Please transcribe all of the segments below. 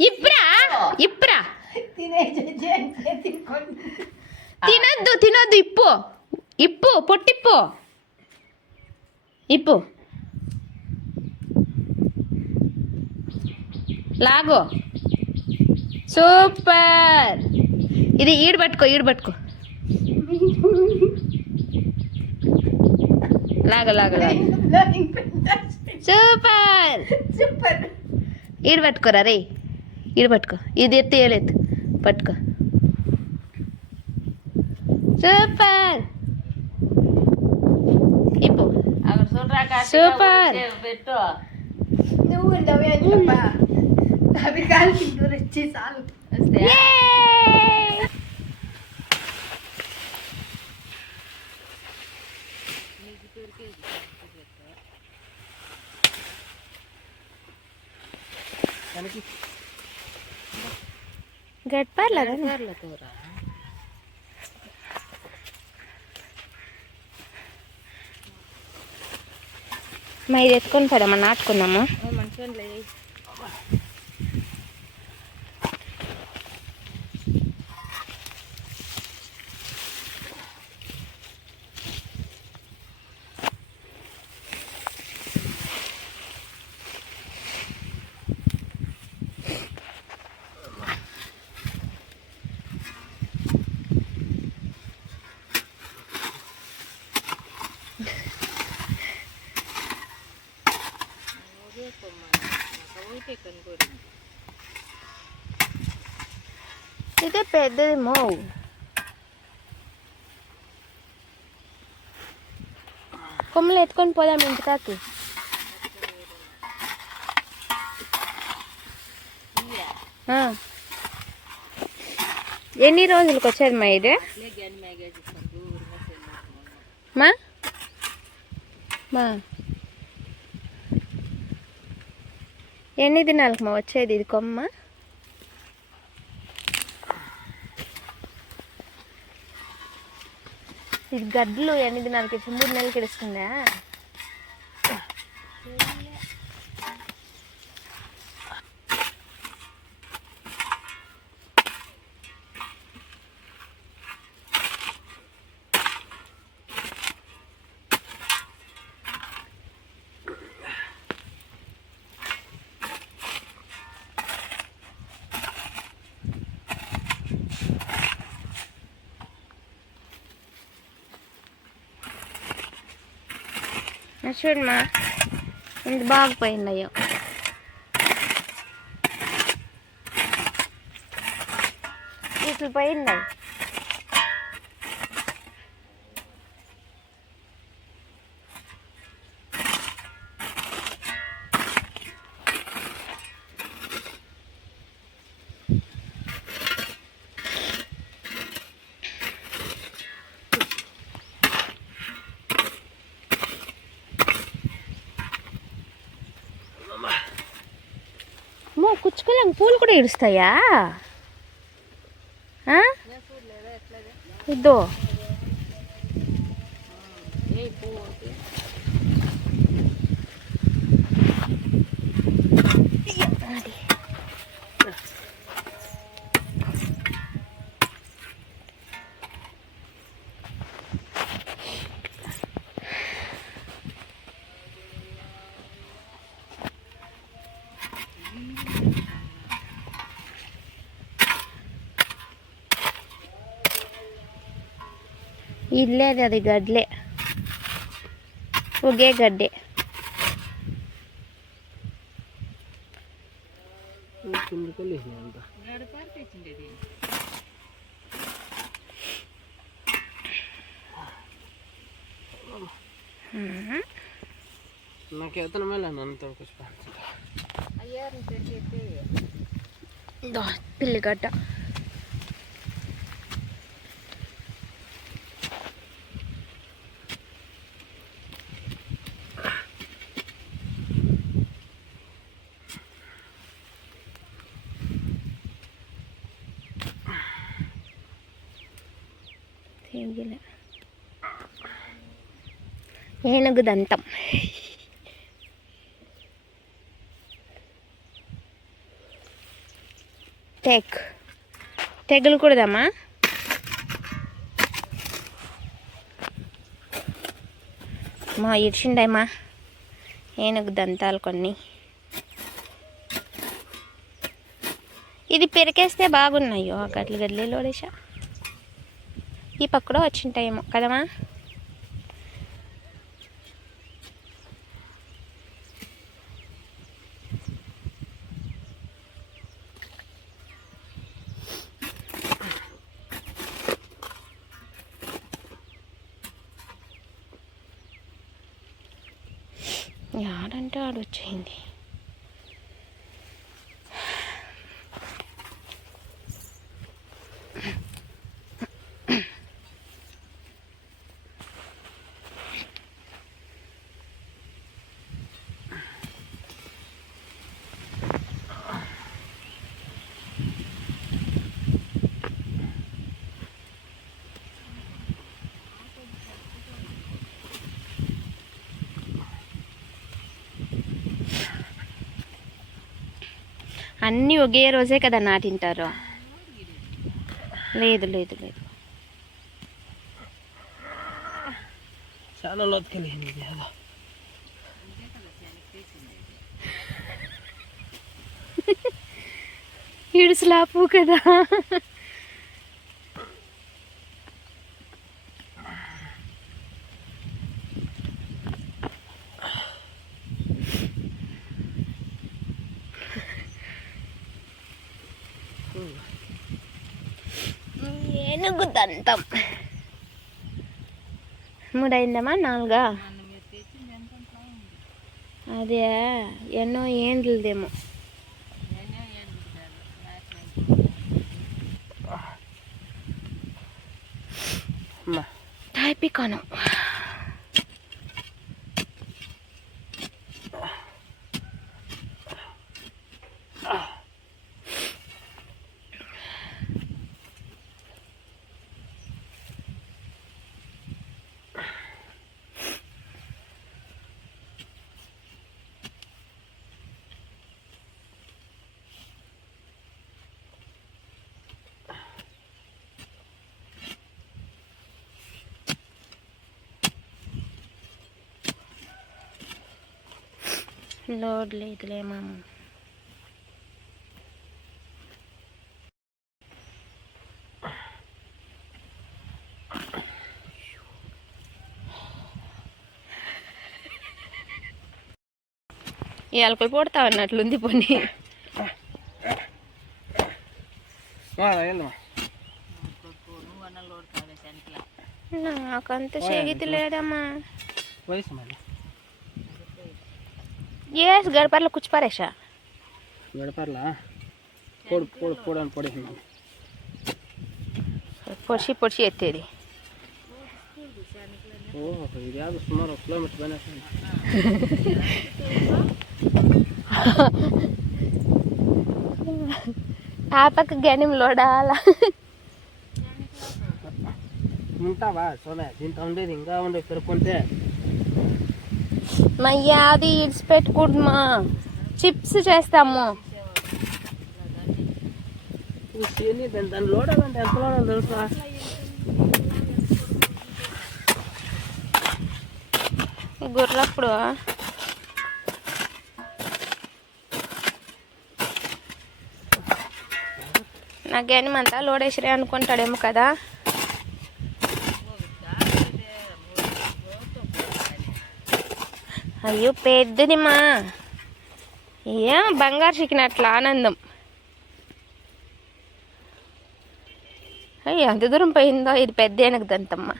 ఇప్పురా ఇప్పురా తినొద్దు తినొద్దు ఇప్పు. ఇప్పు పొట్టిప్పు. ఇప్పు. లాగో. సూపర్. ఇది ఈడు పట్టుకో ఈడు పట్టుకో. లాగ లాగ లాగ. సూపర్. సూపర్. ఈడు పట్టుకోరా రే ఈడు పట్టుకో. ఇది ఎత్తి ఏలెత్తు పట్టుకో. సూపర్. ఇప్పు. సూపర్. వచ్చే కూర మా ఇది ఎత్తుకొని పడమ్మా నాటుకుందాము? మంచిగా ఇదే పెద్దది మో కొమ్మలు ఎత్తుకొని పోదాం ఇంటికాకి. ఎన్ని రోజులకు వచ్చేది మా ఇది? మా? మా. ఎన్ని దినాలకు మా వచ్చేది ఇది కొమ్మ? ఇది గడ్లు ఎనిమిది దినాలకి మూడు నెలలకి ఇస్తుందా చూడమ్మా ఇంత బాగా పోయింది ఇట్లా పోయింది కుచ్చుకోలేం. పూలు కూడా ఇడుస్తాయా ఆ? ఇద్దో ఇల్లేది అది గడ్లే ఒకే గడ్డే నాకు ఎత్తన మేళ నన్ను తోడుకొచ్చి దో, పిల్లిగడ్డ తెగిలే. ఏనుగు దంతం టెక్ తెగులు కూడదమ్మా మా ఇడిచిండమ్మా ఏనుగు దంతాలు కొన్ని. ఇది పెరికేస్తే బాగున్నాయో ఆ గడ్లు గడ్లీలో దేశ ఈ పక్కలో వచ్చింటాయేమో కదమ్మా అన్నీ ఒకే రోజే కదా నాటింటారు? లేదు లేదు లేదు. చాలా లోతుకెళ్ళింది అలా ఇడుసులాపు కదా. దంతం మూడైందమ్మా? నాలుగా? అదే ఎన్నో ఏండ్లదేమో. టైపికాను లోడ్ లేదులే మామ ఇవాళ పోయి పొడతా అన్నట్లుంది పోనీ వెళ్దామా నాకంత చేగితి లేదమ్మా వయసు ఏస్ గడపర్లో కూర్చిపారేసా గడపర్లా పొడి పొడి పొడి అని పొడేసింది పొడిచి పొడిచి ఎత్తేది ఓ ఇది యాವುದು సుమారు కిలోమీటర్ పైన. ఆ పక్క గనిం లోడాల ఉంటావా సోమే దీంతో ఉండేది ఇంకా ఉండేది సరిపోతే మయ్యా అది ఇడిచిపెట్టుకుంటుమా చిప్స్ చేస్తాము. గుర్రప్పుడు. నా గనిం అంతా లోడేసిరే అనుకుంటాడేమో కదా. అయ్యో పెద్దది మా. ఏం బంగారు చిక్కినట్ల ఆనందం. అయ్యి ఎంత దూరం పోయిందో ఇది పెద్ద ఏనుగు దంతమ్మ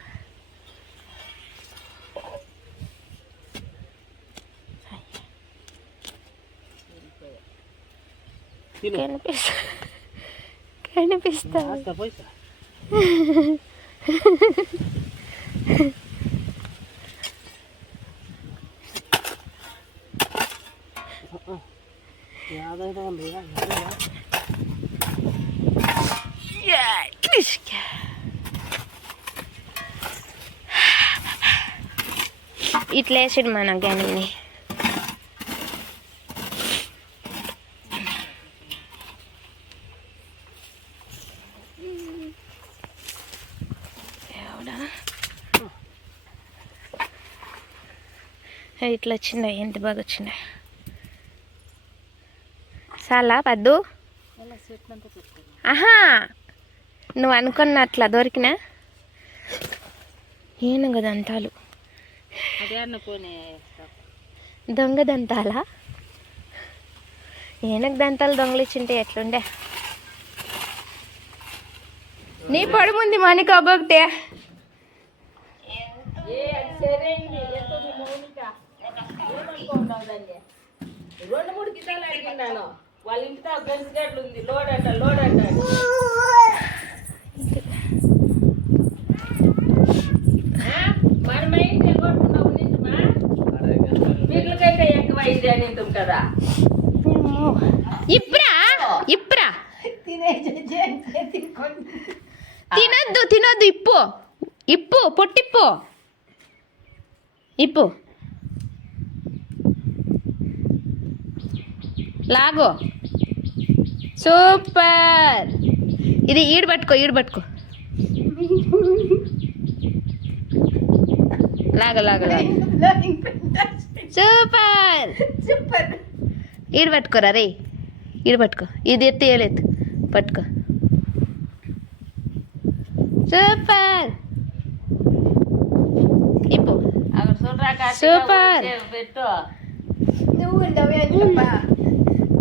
కనిపిస్తా. కనిపిస్తా. యాదైతే ఉంది ఇట్లా వేసాడు మన గనిని ఇట్లా వచ్చిందా? ఎంత బాగా వచ్చిందా? చాలా పద్దు? ఆహా! నువ్వు అనుకున్న అట్లా దొరికినా? ఏనుగ దంతాలు. దొంగ దంతాలా? ఏనుగ దంతాలు దొంగలు ఇచ్చింటే ఎట్లుండే? నీ పొడి ముందు మనకి. ఒక్కొక్కటే రెండు మూడు గితాలు అడిగినాను వాళ్ళ ఇంటితో గంట ఉంది. లోడ్ అంట లోడ్ అంట. మనమే ఇంటి కొట్టుకున్నావు నిజమా వీళ్ళకైతే ఎక్కువ ఇది అని అంటాం కదా. ఇప్పుడా? ఇప్పుడా? తినొద్దు తినొద్దు ఇప్పు. ఇప్పు పొట్టిప్పు. ఇప్పు. లాగో. సూపర్. ఇది ఈడు పట్టుకో ఈడు పట్టుకో. లాగ లాగ లాగ. సూపర్. సూపర్ ఈడు పట్టుకోరా రే ఈడు పట్టుకో. ఇది ఎత్తి ఏలెత్తు పట్టుకో. సూపర్. ఇప్పు. అక్కడ చూడరా సూపర్. పెట్టు.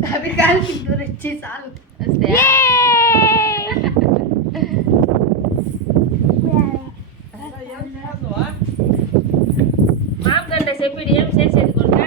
अभी काल की दूर अच्छी साल చెప్పిడు ఏం చేసేది కొడుకా